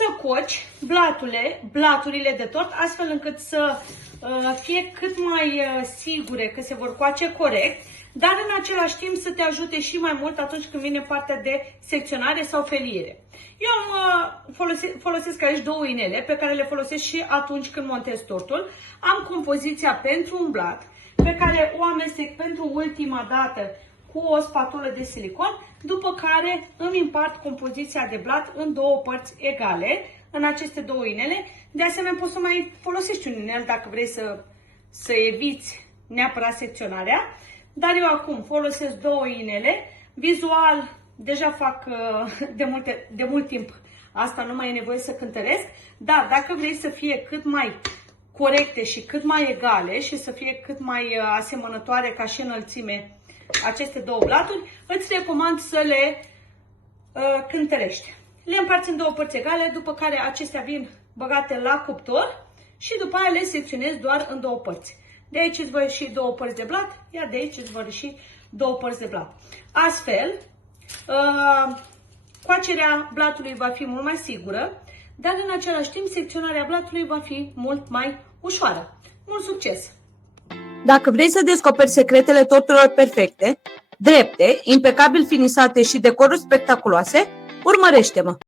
să coci blaturile de tort astfel încât să fie cât mai sigure că se vor coace corect, dar în același timp să te ajute și mai mult atunci când vine partea de secționare sau feliere. Eu folosesc aici două inele pe care le folosesc și atunci când montez tortul. Am compoziția pentru un blat pe care o amestec pentru ultima dată cu o spatulă de silicon, după care îmi împart compoziția de blat în două părți egale, în aceste două inele. De asemenea, poți să mai folosești un inel dacă vrei să eviți neapărat secționarea, dar eu acum folosesc două inele. Vizual, deja fac de mult timp asta, nu mai e nevoie să cântăresc, dar dacă vrei să fie cât mai corecte și cât mai egale și să fie cât mai asemănătoare ca și înălțime aceste două blaturi, îți recomand să le cântărești. Le împarți în două părți egale, după care acestea vin băgate la cuptor și după aia le secționezi doar în două părți. De aici îți vor ieși două părți de blat, iar de aici îți vor ieși două părți de blat. Astfel, coacerea blatului va fi mult mai sigură, dar în același timp secționarea blatului va fi mult mai ușoară. Mult succes! Dacă vrei să descoperi secretele torturilor perfecte, drepte, impecabil finisate și decoruri spectaculoase, urmărește-mă!